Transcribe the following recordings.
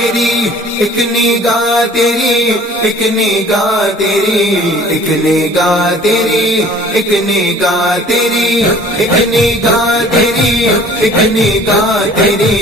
تیری ایک نگاہ تیری ایک نگاہ تیری ایک نگاہ تیری ایک نگاہ تیری ایک نگاہ تیری ایک نگاہ تیری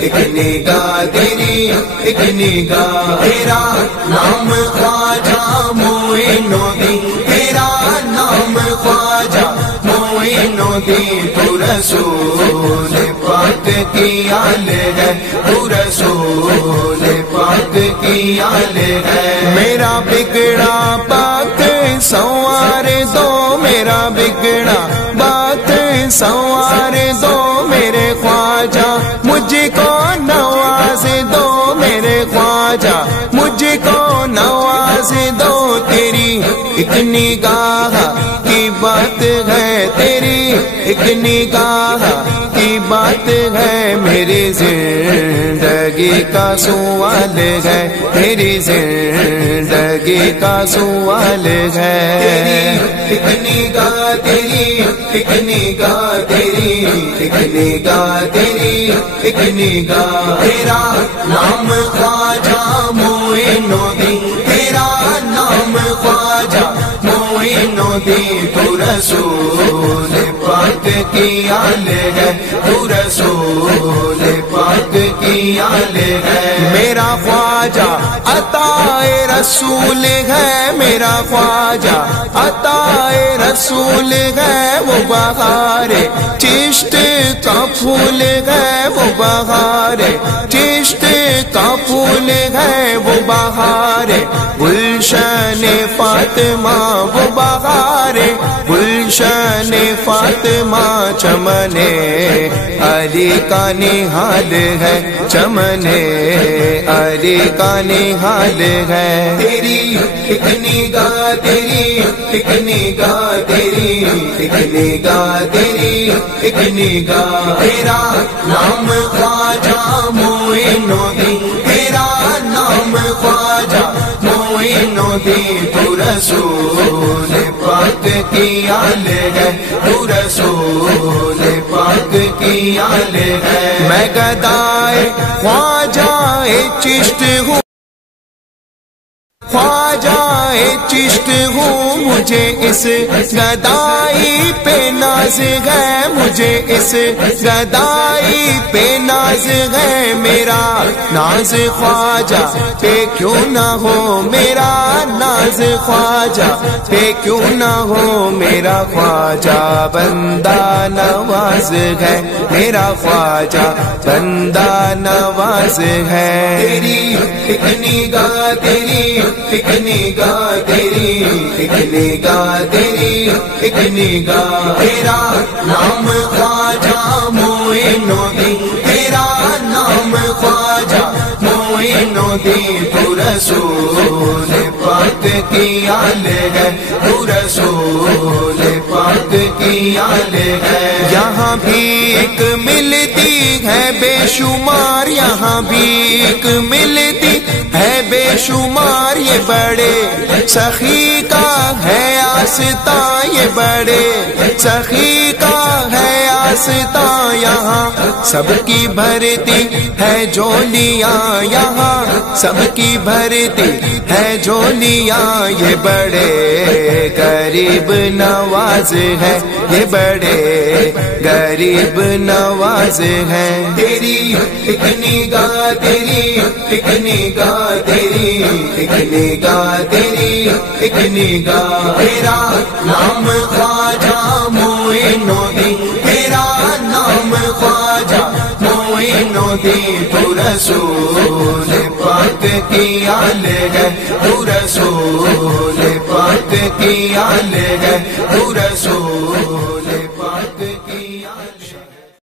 ایک نگاہ تیری ایک نگاہ تیرا نام خواجہ معین الدین تیرا نام خواجہ معین الدین تو رسول پاک کی آل ہے تو رسول پاک کی آل ہے میرا بگڑا بات سنوار دو میرا بگڑا بات سنوار دو میرے خواجہ مجھ کو نواز دو میرے خواجہ مجھ کو نواز دو تیری ایک نگاہ کی بات ہے تیری ایک نگاہ کی بات ہے میری زندگی کا سوال ہے میری زندگی کا سوال ہے ایک نگاہ تیری ایک نگاہ تیری ایک نگاہ تیری ایک نگاہ تیرا نام خواجہ معین الدین تیرا نام خواجہ معین الدین تو رسول پاک کی آل ہے تو رسول پاک کی آل ہے میرا خواجہ عطا رسول ہے میرا خواجہ عطا رسول ہے وہ بہار چشت کا پھول ہے وہ بہار چشت کا پھول ہے وہ بہار گلشن فاطمہ وہ بہار گلشن فاطمہ چمن علی کا نہال ہے چمن علی کا نہال ہے تیری ایک نگاہ تیری ایک نگاہ تیری ایک نگاہ تیری ایک نگاہ تیرا نام خواجہ معین الدین تیرا نام خواجہ معین الدین تو رسول پاک کی آل ہے تو رسول پاک کی آل ہے میں گدائے خواجہ چشت ہوں خواجہ چشت ہوں مجھے اس گدائی پہ ناز ہے مجھے اس گدائی پہ ناز ہے میرا ناز خواجہ پہ کیوں نہ ہو میرا ناز خواجہ پہ کیوں نہ ہو میرا خواجہ بندہ نواز ہے میرا خواجہ بندہ نواز ہے تیری ایک نگاہ تیری ایک نگاہ تیری ایک نگاہ تیری ایک نگاہ تیرا نام خواجہ معین الدین تیرا نام خواجہ معین الدین تو رسول پاک کی آل ہے تو رسول پاک کی آل ہے یہاں بھی ایک ملتی ہے بے شمار یہاں بھی ایک ملتی ہے بے شمار یہ بڑے سخی کا ہے آستہ یہ بڑے سخی کا ہے آستہ یہاں سب کی بھرتی ہے جولیاں یہاں سب کی بھرتی ہے جولیاں یہ بڑے غریب نواز ہے یہ بڑے غریب نواز ہے تیری ایک نگاہ تیری ایک نگاہ تیری ایک نگاہ تیری ایک نگاہ تیرا نام خواجہ معین الدین تیرا نام خواجہ معین الدین تو رسول پاک کی آل ہے تو رسول پاک کی آل ہے تو رسول